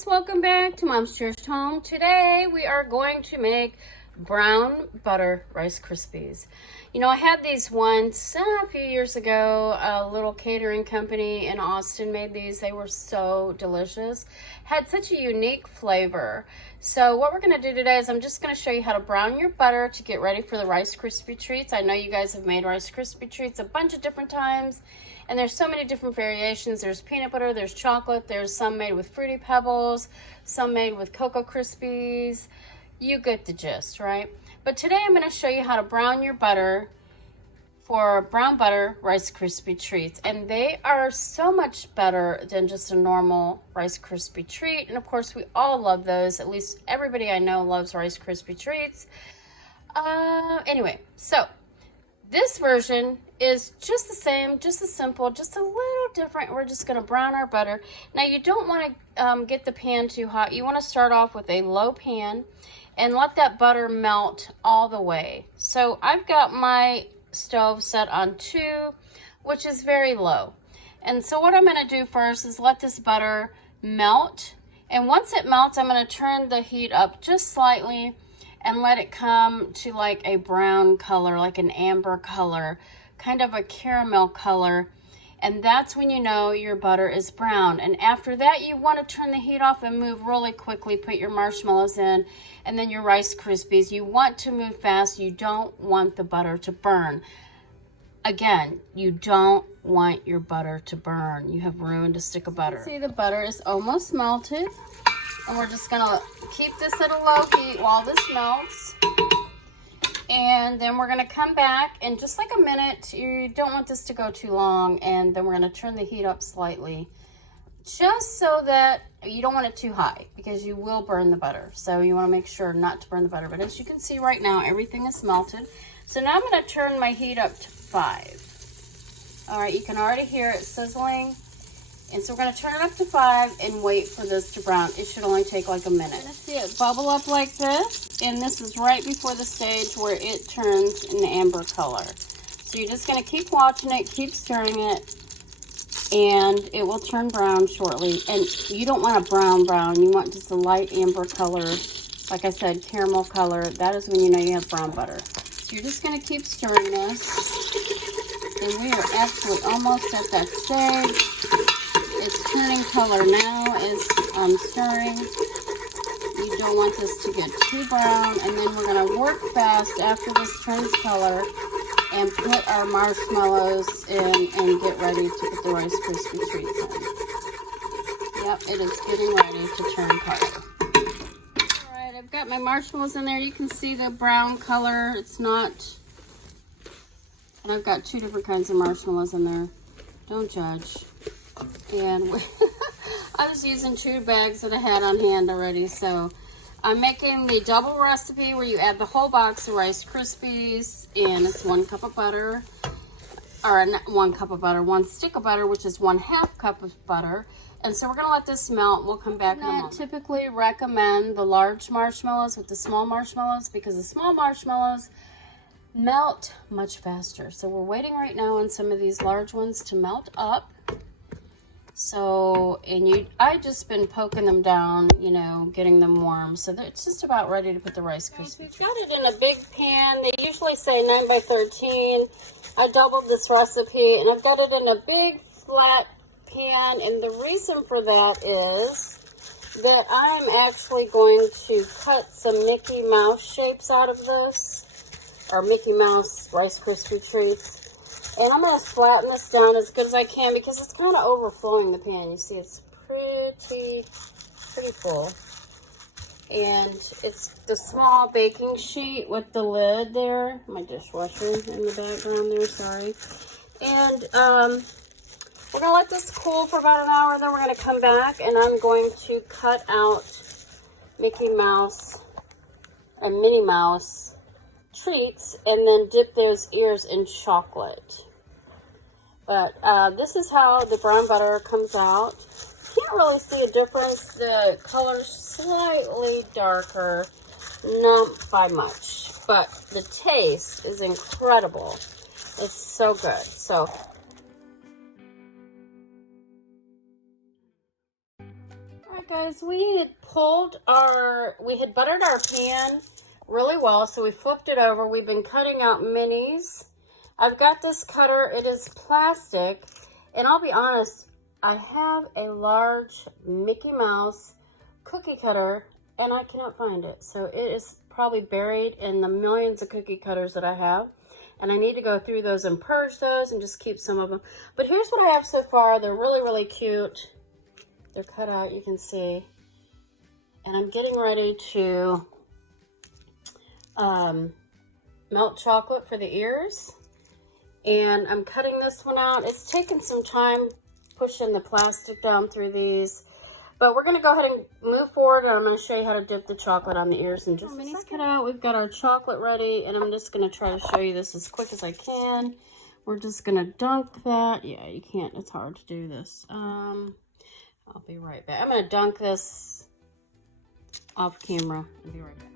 guys, welcome back to Mom's Cherished Home. Today we are going to make brown butter Rice Krispies. You know, I had these once a few years ago. A little catering company in Austin made these. They were so delicious. Had such a unique flavor. So what we're going to do today is I'm just going to show you how to brown your butter to get ready for the Rice Krispie treats. I know you guys have made Rice Krispie treats a bunch of different times. And there's so many different variations. There's peanut butter, there's chocolate, there's some made with Fruity Pebbles, some made with Cocoa Krispies. You get the gist, right? But today I'm going to show you how to brown your butter for brown butter Rice Krispie treats. And they are so much better than just a normal Rice Krispie treat. And of course, we all love those. At least everybody I know loves Rice Krispie treats. Anyway, so this version is just the same, just as simple, just a little different. We're just going to brown our butter. Now, you don't want to get the pan too hot. You want to start off with a low pan and let that butter melt all the way. So I've got my stove set on 2, which is very low. And so what I'm going to do first is let this butter melt. And once it melts, I'm going to turn the heat up just slightly and let it come to like a brown color, like an amber color, kind of a caramel color. And that's when you know your butter is brown. And after that, you want to turn the heat off and move really quickly. Put your marshmallows in and then your Rice Krispies. You want to move fast. You don't want the butter to burn. Again, you don't want your butter to burn. You have ruined a stick of butter. See, the butter is almost melted. And we're just going to keep this at a low heat while this melts. And then we're going to come back in just like a minute. You don't want this to go too long. And then we're going to turn the heat up slightly. Just so that you don't want it too high, because you will burn the butter. So you want to make sure not to burn the butter. But as you can see right now, everything is melted. So now I'm going to turn my heat up to 5. All right, you can already hear it sizzling. And so we're going to turn it up to 5 and wait for this to brown. It should only take like a minute. You're going to see it bubble up like this. And this is right before the stage where it turns an amber color. So you're just going to keep watching it, keep stirring it, and it will turn brown shortly. And you don't want a brown. You want just a light amber color. Like I said, caramel color. That is when you know you have brown butter. So you're just going to keep stirring this. And we are actually almost at that stage. It's turning color now as I'm stirring. You don't want this to get too brown. And then we're going to work fast after this turns color and put our marshmallows in and get ready to put the Rice Krispie treats in. Yep, it is getting ready to turn color. All right, I've got my marshmallows in there. You can see the brown color. It's not... And I've got 2 different kinds of marshmallows in there. Don't judge. And I was using 2 bags that I had on hand already. So I'm making the double recipe where you add the whole box of Rice Krispies. And it's 1 cup of butter. Or not 1 cup of butter, 1 stick of butter, which is 1/2 cup of butter. And so we're going to let this melt. We'll come back in a moment. I typically recommend the large marshmallows with the small marshmallows, because the small marshmallows melt much faster. So we're waiting right now on some of these large ones to melt up. So, and I've just been poking them down, you know, getting them warm. So it's just about ready to put the Rice Krispies. We've got it in a big pan. They usually say 9 by 13. I doubled this recipe and I've got it in a big flat pan. And the reason for that is that I'm actually going to cut some Mickey Mouse shapes out of this. Or Mickey Mouse Rice Krispie treats. And I'm going to flatten this down as good as I can because it's kind of overflowing the pan. You see, it's pretty full. And it's the small baking sheet with the lid there. My dishwasher in the background there, sorry. And we're going to let this cool for about an hour. Then we're going to come back and I'm going to cut out Mickey Mouse and Minnie Mouse treats and then dip those ears in chocolate. But this is how the brown butter comes out. Can't really see a difference. The color's slightly darker, not by much, but the taste is incredible. It's so good. So Guys, we had buttered our pan really well, so we flipped it over. We've been cutting out minis. I've got this cutter. It is plastic, and I'll be honest, I have a large Mickey Mouse cookie cutter, and I cannot find it. So it is probably buried in the millions of cookie cutters that I have, and I need to go through those and purge those and just keep some of them. But here's what I have so far. They're really, really cute. They're cut out, you can see. And I'm getting ready to melt chocolate for the ears. And I'm cutting this one out. It's taken some time pushing the plastic down through these. But we're going to go ahead and move forward, and I'm going to show you how to dip the chocolate on the ears in just a second. Cut out. We've got our chocolate ready, and I'm just going to try to show you this as quick as I can. We're just going to dunk that. Yeah, you can't. It's hard to do this. I'll be right back. I'm going to dunk this off camera. I'll be right back.